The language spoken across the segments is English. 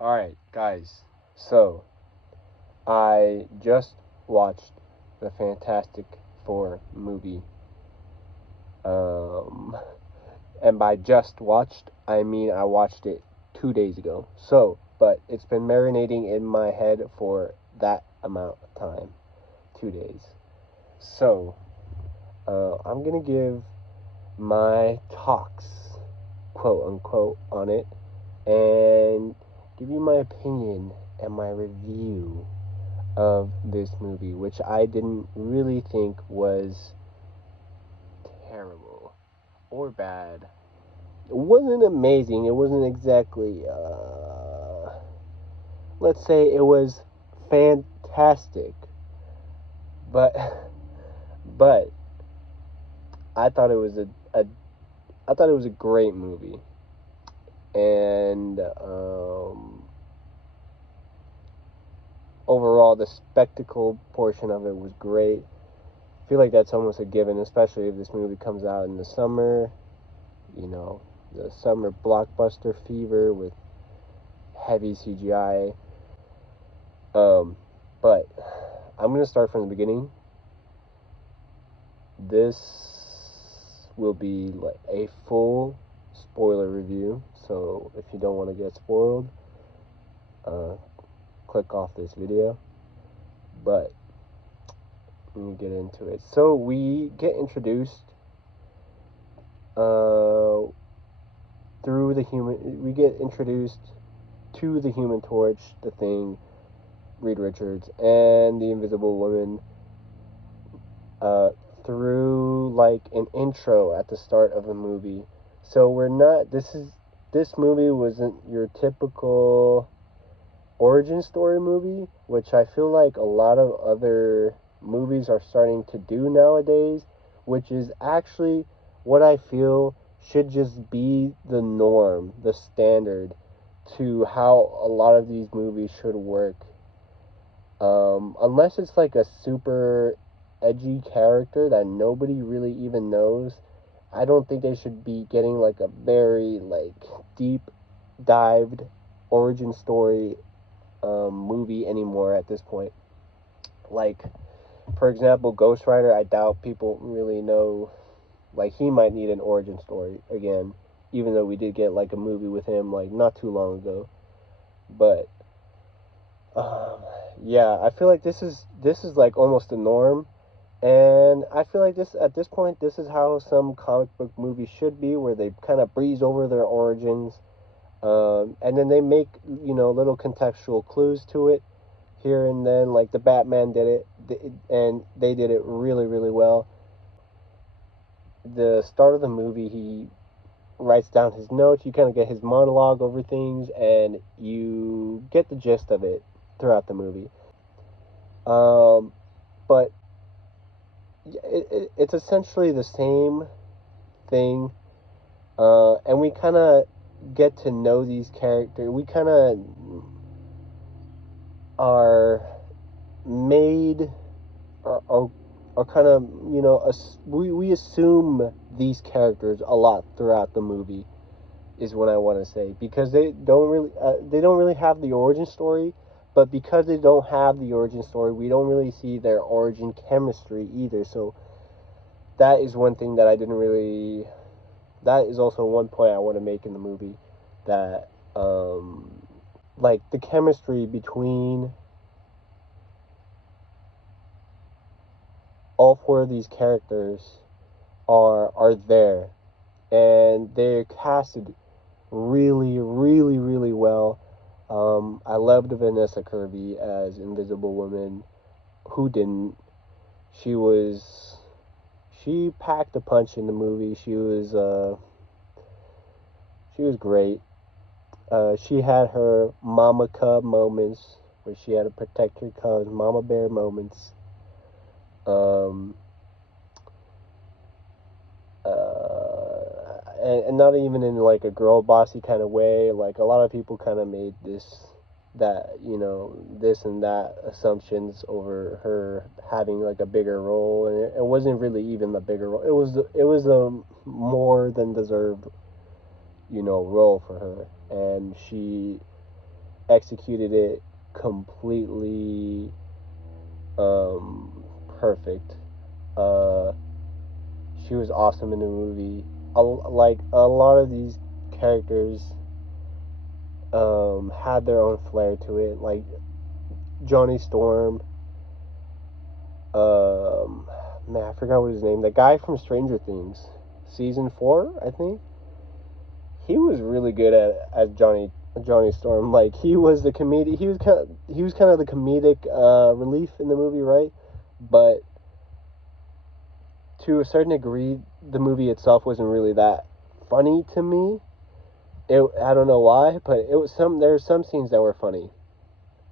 Alright, guys. So, I just watched the Fantastic Four movie. Um, and by just watched, I mean I watched it 2 days ago. But it's been marinating in my head for that amount of time 2 days. So, I'm gonna give my talks, quote unquote, on it and give you my opinion and my review of this movie, which I didn't really think was terrible or bad. It wasn't amazing. It wasn't exactly, let's say it was fantastic. But, but I thought it was I thought it was a great movie. And, overall, the spectacle portion of it was great. I feel like that's almost a given, especially if this movie comes out in the summer. You know, the summer blockbuster fever with heavy CGI. But I'm gonna start from the beginning. This will be like a full spoiler review, so if you don't want to get spoiled, uh, click off this video. But let me get into it. So we get introduced uh, we get introduced to the Human Torch, the Thing, Reed Richards, and the Invisible Woman uh, through like an intro at the start of the movie. So we're not. This movie wasn't your typical origin story movie, which I feel like a lot of other movies are starting to do nowadays, which is actually what I feel should just be the norm, the standard to how a lot of these movies should work. Unless it's like a super edgy character that nobody really even knows, I don't think they should be getting like a very like deep dived origin story movie anymore at this point. Like, for example, Ghost Rider, I doubt people really know. Like, he might need an origin story again, even though we did get like a movie with him like not too long ago. But um, yeah, I feel like this is like almost the norm, and I feel like this at this point this is how some comic book movies should be, where they kind of breeze over their origins, and then they make little contextual clues to it here and then. Like the Batman did it, and they did it really really well. The start of the movie, he writes down his notes. You kind of get his monologue over things, and you get the gist of it throughout the movie. Um, but it's essentially the same thing, and we kind of get to know these characters. We kind of are made, or kind of we assume these characters a lot throughout the movie, is what I want to say, because they don't really have the origin story. But because they don't have the origin story, we don't really see their origin chemistry either. So that is one thing that I didn't really. That is also one point I want to make in the movie, that like the chemistry between all four of these characters are there, and they're casted really, really, really well. I loved Vanessa Kirby as Invisible Woman. Who didn't? She was she packed a punch in the movie. She was great. She had her mama cub moments where she had to protect her cubs, mama bear moments. Um, and not even in like a girl bossy kind of way. Like a lot of people kind of made this and that assumptions over her having like a bigger role, and it wasn't really even the bigger role. It was a more than deserved role for her, and she executed it completely perfect. Uh, she was awesome in the movie. Like a lot of these characters had their own flair to it. Like Johnny Storm. Um, Man, I forgot what his name. The guy from Stranger Things, season 4, I think. He was really good at as Johnny Storm. Like he was the comedic. He was kind of the comedic relief in the movie, right? But to a certain degree, the movie itself wasn't really that funny to me. I don't know why, but it was some. There were some scenes that were funny,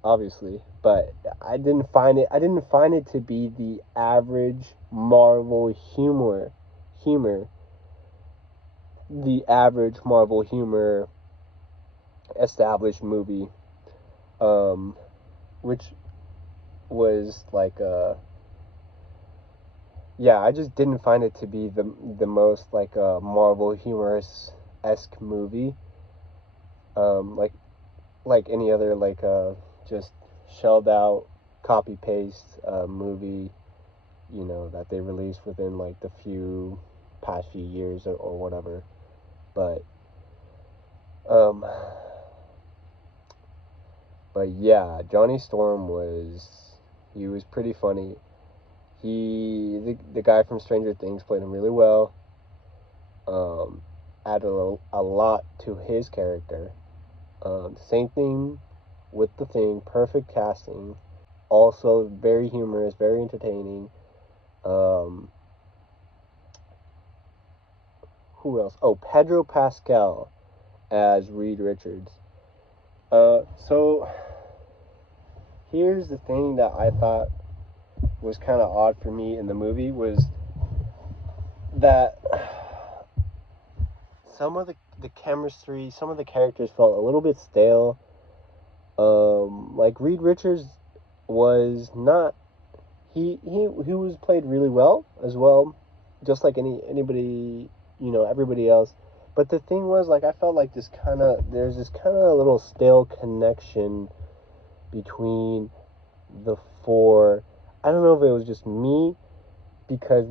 obviously, but I didn't find it to be the average Marvel humor, the average Marvel humor established movie, um, which was like yeah, I just didn't find it to be the most like Marvel humorous esque movie, like any other like just shelled out copy paste movie, that they released within like the past few years or whatever. But um but yeah, Johnny Storm he was pretty funny. The guy from Stranger Things played him really well. Um Added a lot to his character. Same thing with the Thing, perfect casting. Also very humorous, very entertaining. Um who else? Oh, Pedro Pascal as Reed Richards. So here's the thing that I thought was kind of odd for me in the movie was that some of the chemistry, some of the characters felt a little bit stale. Like Reed Richards was not he was played really well as well, just like anybody, everybody else. But the thing was, like, I felt like there's this kind of little stale connection between the four. I don't know if it was just me, because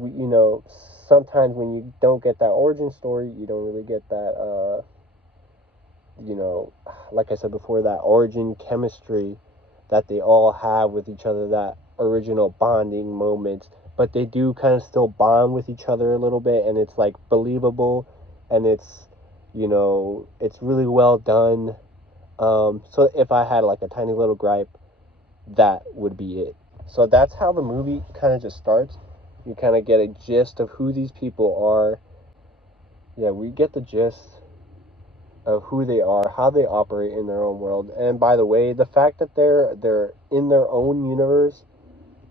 sometimes when you don't get that origin story, you don't really get that like I said before, that origin chemistry that they all have with each other, that original bonding moments. But they do kind of still bond with each other a little bit, and it's like believable, and it's really well done. So if I had like a tiny little gripe, that would be it. So that's how the movie kind of just starts. You kind of get a gist of who these people are. Yeah, we get the gist of who they are, how they operate in their own world. And by the way, the fact that they're in their own universe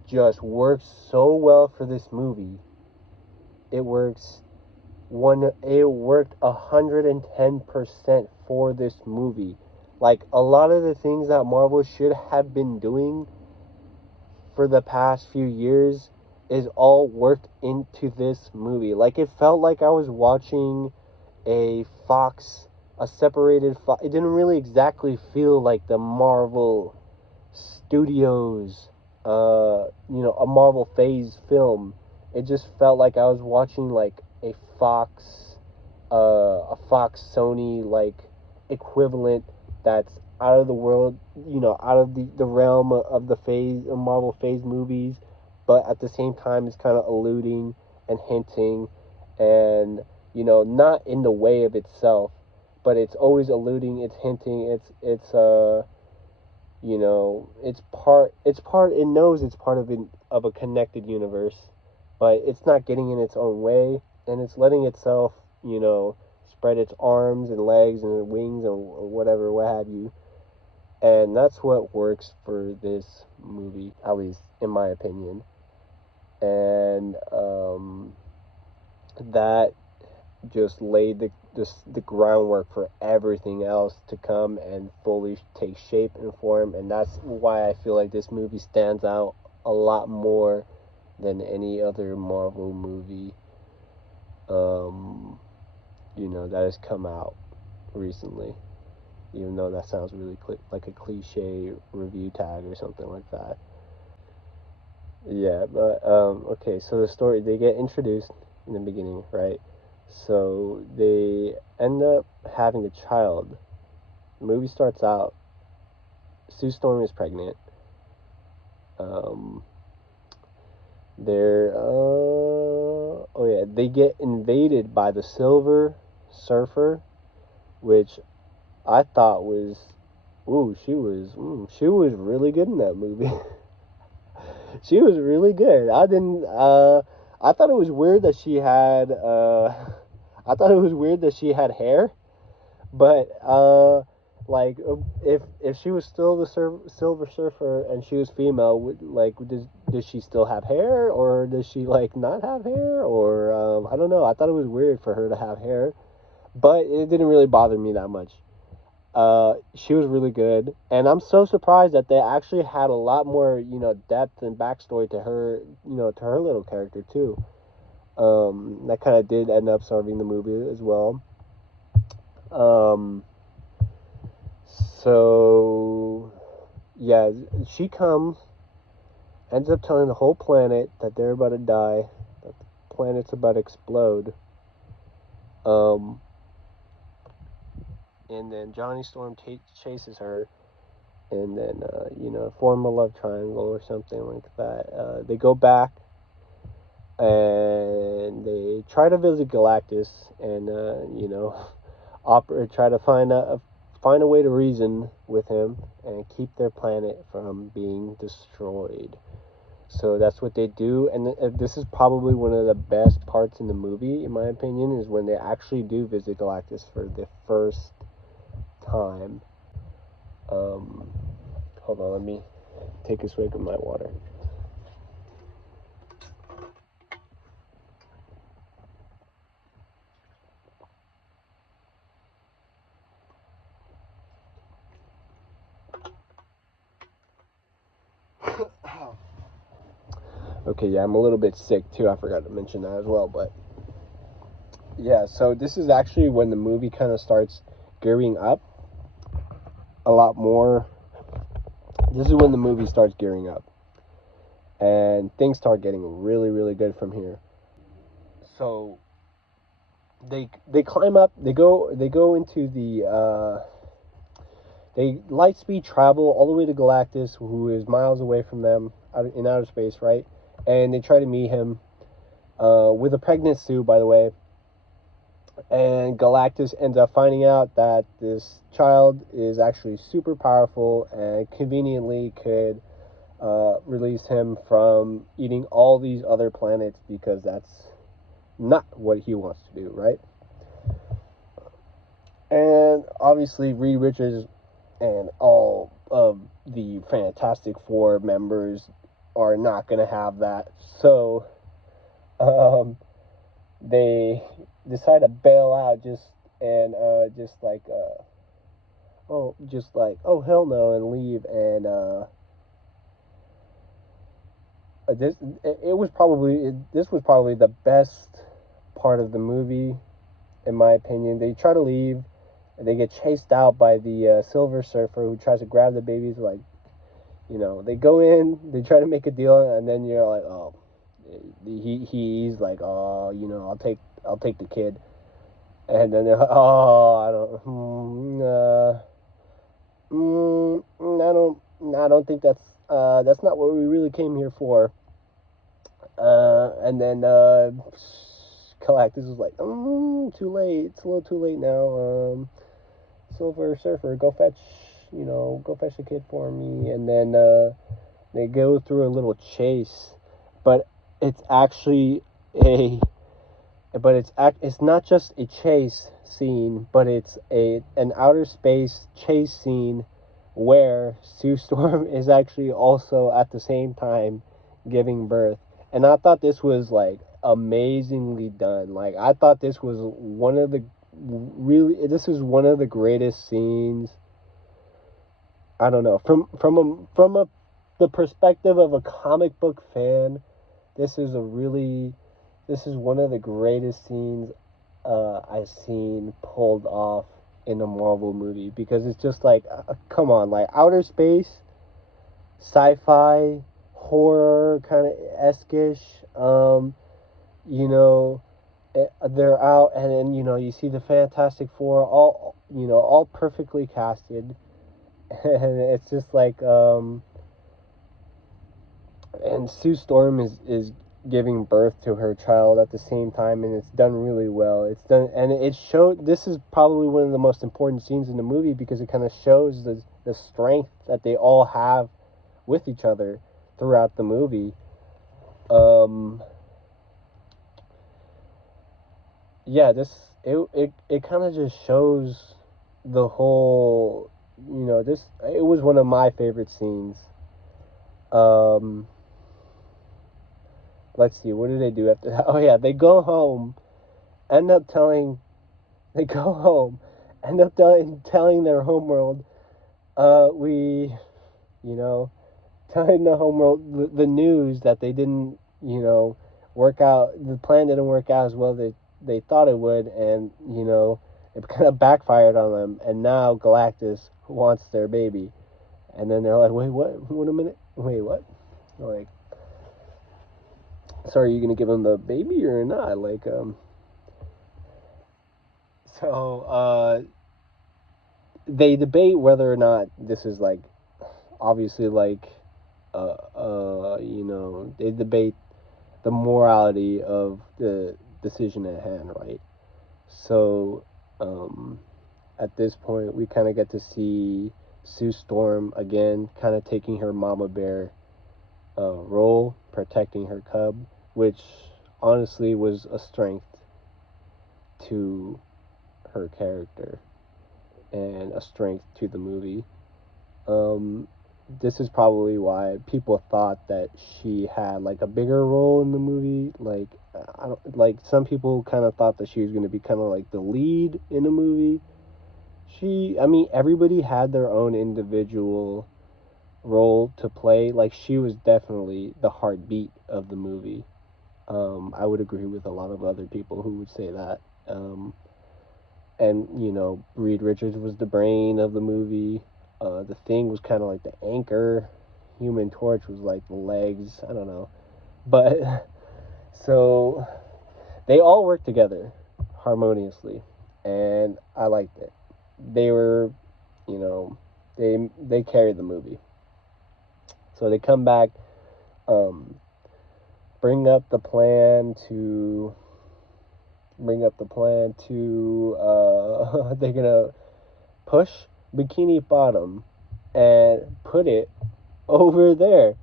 just works so well for this movie. It works it worked 110% for this movie. Like a lot of the things that Marvel should have been doing for the past few years is all worked into this movie. Like it felt like I was watching a Fox, a separated Fox. It didn't really exactly feel like the Marvel Studios, a Marvel Phase film. It just felt like I was watching like a Fox Sony like equivalent that's out of the world, out of the realm of the Phase of Marvel Phase movies, but at the same time it's kind of alluding and hinting, and not in the way of itself, but it's always alluding, it's hinting, it knows it's part of a connected universe, but it's not getting in its own way, and it's letting itself, spread its arms and legs and wings and whatever, what have you. And that's what works for this movie, at least in my opinion. And that just laid the groundwork for everything else to come and fully take shape and form. And that's why I feel like this movie stands out a lot more than any other Marvel movie that has come out recently. even though that sounds really like a cliche review tag or something like that. Yeah, but okay, so the story, they get introduced in the beginning, right? So they end up having a child. The movie starts out, Sue Storm is pregnant. Um, they get invaded by the Silver Surfer, which I thought was, she was really good in that movie. She was really good. I thought it was weird that she had, I thought it was weird that she had hair, but, like, if she was still the Silver Surfer and she was female, does she still have hair, or does she, like, not have hair, or, I don't know. I thought it was weird for her to have hair, but it didn't really bother me that much. She was really good, and I'm so surprised that they actually had a lot more, depth and backstory to her, to her little character too. That kind of did end up serving the movie as well. Um, so yeah, she comes, ends up telling the whole planet that they're about to die, that the planet's about to explode. And then Johnny Storm chases her, and then form a love triangle or something like that. They go back and they try to visit Galactus, and try to find a way to reason with him and keep their planet from being destroyed. So that's what they do, and this is probably one of the best parts in the movie, in my opinion, is when they actually do visit Galactus for the first time. Hold on, let me take a swig of my water. Okay, yeah, I'm a little bit sick too. I forgot to mention that as well, but yeah, so this is actually when the movie kind of starts gearing up a lot more. This is when the movie starts gearing up, and things start getting really, really good from here. So they climb up. They go into they light speed travel all the way to Galactus, who is miles away from them in outer space, right? And they try to meet him with a pregnant Sue, by the way. And Galactus ends up finding out that this child is actually super powerful and conveniently could release him from eating all these other planets, because that's not what he wants to do, right? And obviously, Reed Richards and all of the Fantastic Four members are not going to have that. So um, they decide to bail out, oh hell no, and leave. And this was probably the best part of the movie, in my opinion. They try to leave, and they get chased out by the Silver Surfer, who tries to grab the babies. Like, they go in, they try to make a deal, and then you're like, oh, he's like, oh, I'll take the kid. And then they're like, oh, I don't think that's not what we really came here for. And then Galactus was like, too late. It's a little too late now. Silver Surfer, go fetch the kid for me. And then they go through a little chase, but it's actually it's not just a chase scene, but it's an outer space chase scene where Sue Storm is actually also at the same time giving birth. And I thought this was like amazingly done. Like, I thought this was one of the greatest scenes. I don't know, from the perspective of a comic book fan, this is one of the greatest scenes I've seen pulled off in a Marvel movie, because it's just like, come on, like outer space, sci-fi, horror kind of esque-ish. You know, they're out, and then you see the Fantastic Four, all perfectly casted, and it's just like, and Sue Storm is giving birth to her child at the same time, and it's done really well. It's done, and it showed. This is probably one of the most important scenes in the movie, because it kind of shows the strength that they all have with each other throughout the movie. Yeah, it kind of just shows the whole. This, it was one of my favorite scenes. Um, let's see, what do they do after that? Oh yeah, they go home, end up telling, they go home, end up telling their homeworld, we, you know, telling the homeworld the news that they didn't, work out, the plan didn't work out as well as they thought it would, and, it kind of backfired on them, and now Galactus wants their baby. And then they're like, wait, what? Wait a minute. Wait, what? Like, so are you gonna give him the baby or not? Like, so they debate whether or not this is like, obviously, like, they debate the morality of the decision at hand, right? So, at this point, we kind of get to see Sue Storm again, kind of taking her mama bear role, protecting her cub, which honestly was a strength to her character and a strength to the movie. Um, this is probably why people thought that she had like a bigger role in the movie. Like, I don't like, some people kind of thought that she was going to be kind of like the lead in the movie. I mean, everybody had their own individual role to play. Like, she was definitely the heartbeat of the movie. I would agree with a lot of other people who would say that. And Reed Richards was the brain of the movie. The Thing was kind of like the anchor. Human Torch was like the legs. I don't know, but so they all worked together harmoniously, and I liked it. They were, you know, they carried the movie. So they come back, um, bring up the plan to they're gonna push Bikini Bottom and put it over there.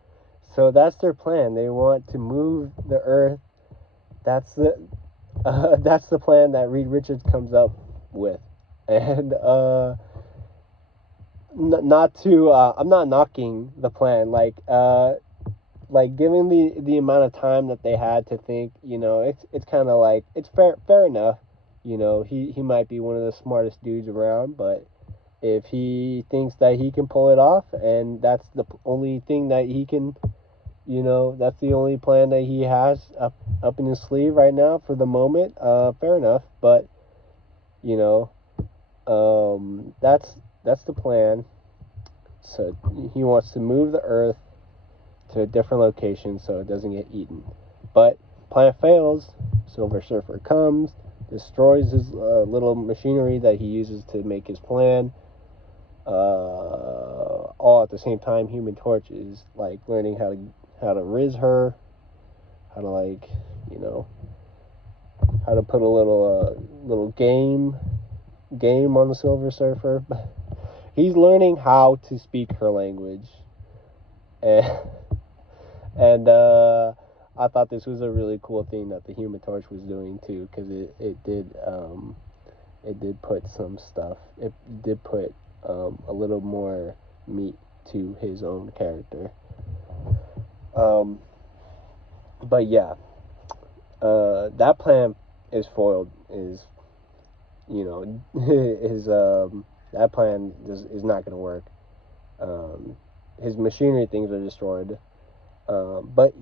So that's their plan. They want to move the Earth. That's the that's the plan that Reed Richards comes up with, and not to I'm not knocking the plan. Like given the amount of time that they had to think, it's kind of like, it's fair enough. He might be one of the smartest dudes around, but if he thinks that he can pull it off, and that's the only thing that he can, that's the only plan that he has up in his sleeve right now for the moment, fair enough. But you know, that's the plan. So he wants to move the Earth to a different location so it doesn't get eaten. But plan fails. Silver Surfer comes, destroys his little machinery that he uses to make his plan. All at the same time, Human Torch is like learning how to riz her, how to how to put a little game on the Silver Surfer. He's learning how to speak her language, and I thought this was a really cool thing that the Human Torch was doing too, because it did put some stuff. It did put a little more meat to his own character. But yeah, that plan is foiled. His that plan is not going to work. His machinery things are destroyed. But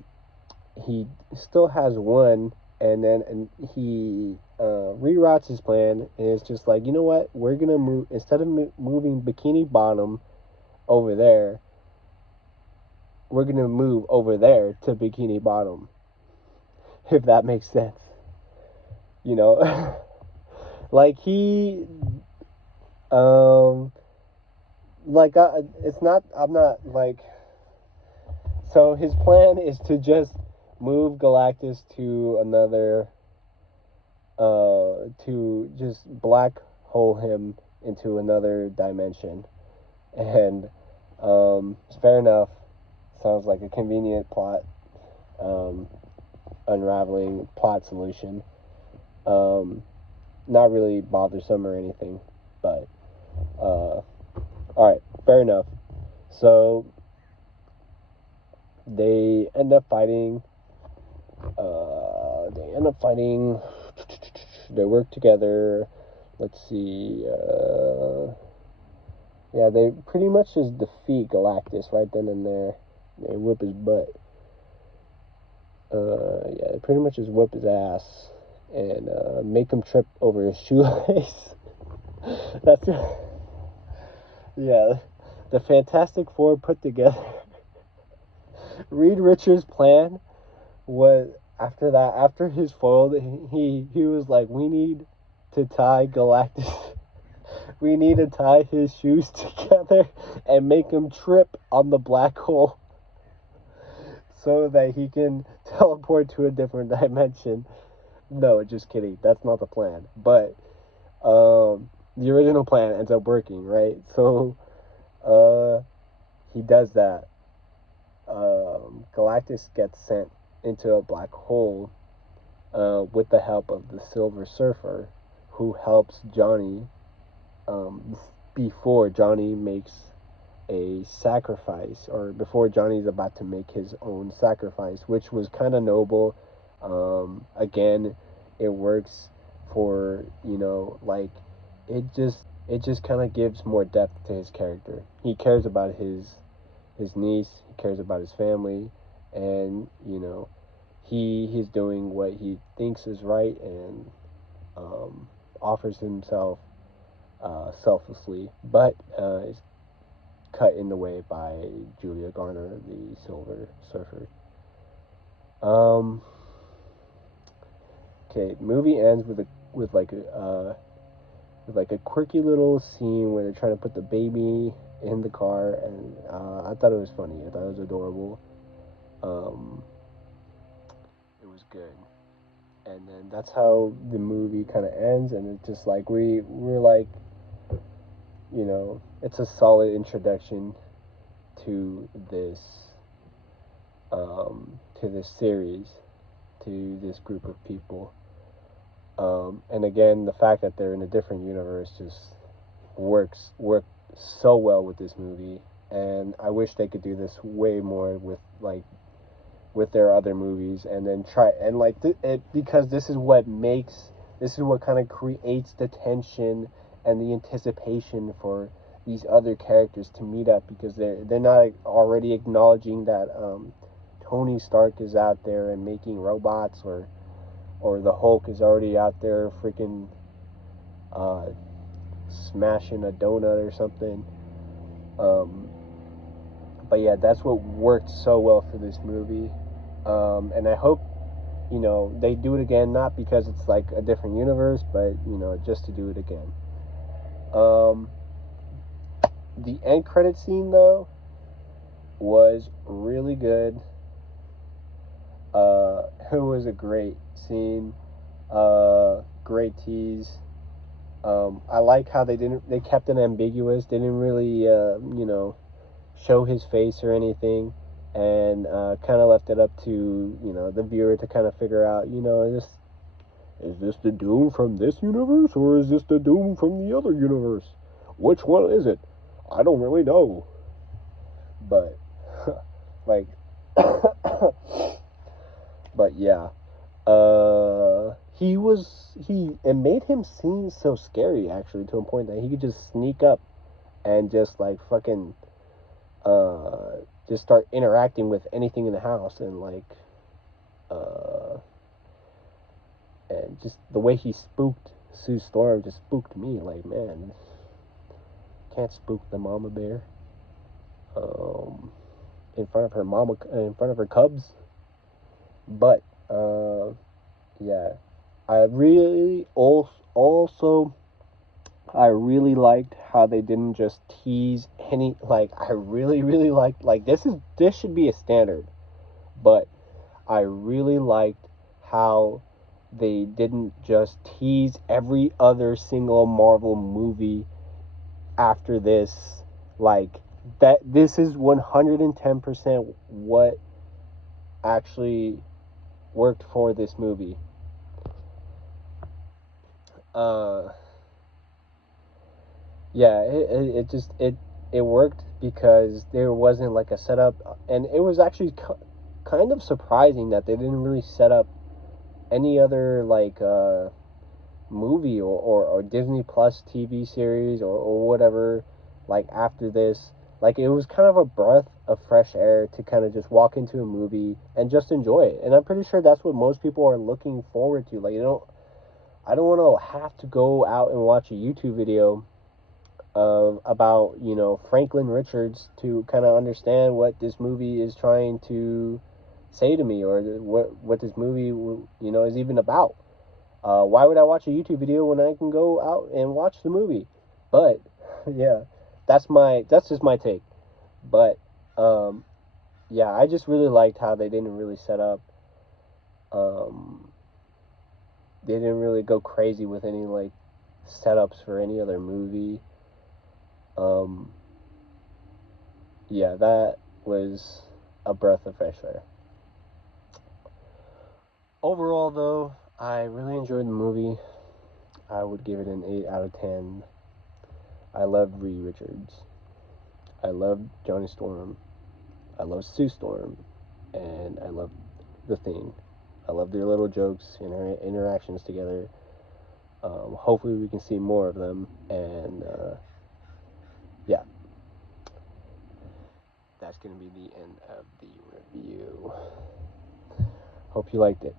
he still has one, and then he reroutes his plan, and it's just like, you know what, we're gonna move, instead of moving Bikini Bottom over there, we're gonna move over there to Bikini Bottom, if that makes sense, you know. Like he, um, like it's not. I'm not like. So his plan is to just move Galactus to another, to just black hole him into another dimension, and fair enough. Sounds like a convenient plot, um, unraveling plot solution. Not really bothersome or anything, but all right, fair enough. So they end up fighting. They end up fighting. They work together. Let's see. Yeah, they pretty much just defeat Galactus right then and there. They whip his butt. Yeah, they pretty much just whip his ass and make him trip over his shoelace. That's yeah, the Fantastic Four put together. Reed Richards' plan was, after that, after his foiled, he was like, we need to tie Galactus. We need to tie his shoes together and make him trip on the black hole so that he can teleport to a different dimension. No, just kidding. That's not the plan. But the original plan ends up working, right? So he does that. Galactus gets sent into a black hole with the help of the Silver Surfer, who helps Johnny before Johnny makes a sacrifice, or before Johnny's about to make his own sacrifice, which was kind of noble. Again, it works for, like, it just kind of gives more depth to his character. He cares about his niece, he cares about his family, and he's doing what he thinks is right, and offers himself selflessly, but is cut in the way by Julia Garner, the Silver Surfer. Okay, movie ends with like a quirky little scene where they're trying to put the baby in the car, and I thought it was funny. I thought it was adorable. Um, it was good, and then that's how the movie kind of ends, and it's just like we're like, it's a solid introduction to this series, to this group of people. And again, the fact that they're in a different universe just worked so well with this movie. And I wish they could do this way more with their other movies, and then try and because this is what kind of creates the tension and the anticipation for these other characters to meet up, because they're not already acknowledging that Tony Stark is out there and making robots, or the Hulk is already out there freaking smashing a donut or something. But yeah, that's what worked so well for this movie. And I hope, they do it again, not because it's like a different universe, but, just to do it again. The end credit scene, though, was really good. It was a great scene. Great tease. I like how they kept it ambiguous. They didn't really, show his face or anything, and kind of left it up to, the viewer to kind of figure out, is this the Doom from this universe, or is this the Doom from the other universe? Which one is it? I don't really know. But, like, but yeah. It made him seem so scary, actually, to a point that he could just sneak up and just, like, fucking, just start interacting with anything in the house, and, like, and just the way he spooked Sue Storm just spooked me. Like, man, can't spook the mama bear in front of her mama, in front of her cubs. But yeah, I really also I really liked how they didn't just tease any, like, I really liked, like, this should be a standard, but I really liked how they didn't just tease every other single Marvel movie after this. Like, that this is 110% what actually worked for this movie. Uh yeah, it just it worked because there wasn't like a setup, and it was actually kind of surprising that they didn't really set up any other like movie or Disney Plus TV series or whatever like after this. Like, it was kind of a breath of fresh air to kind of just walk into a movie and just enjoy it. And I'm pretty sure that's what most people are looking forward to. Like, I don't want to have to go out and watch a YouTube video of about, Franklin Richards to kind of understand what this movie is trying to say to me, or what this movie is even about. Why would I watch a YouTube video when I can go out and watch the movie? But yeah, that's just my take. But yeah, I just really liked how they didn't really set up. Um, they didn't really go crazy with any like setups for any other movie. Um, yeah, that was a breath of fresh air. Overall, though, I really enjoyed the movie. I would give it an 8 out of 10. I love Reed Richards. I love Johnny Storm. I love Sue Storm. And I love The Thing. I love their little jokes and their interactions together. Hopefully, we can see more of them. And yeah, that's going to be the end of the review. Hope you liked it.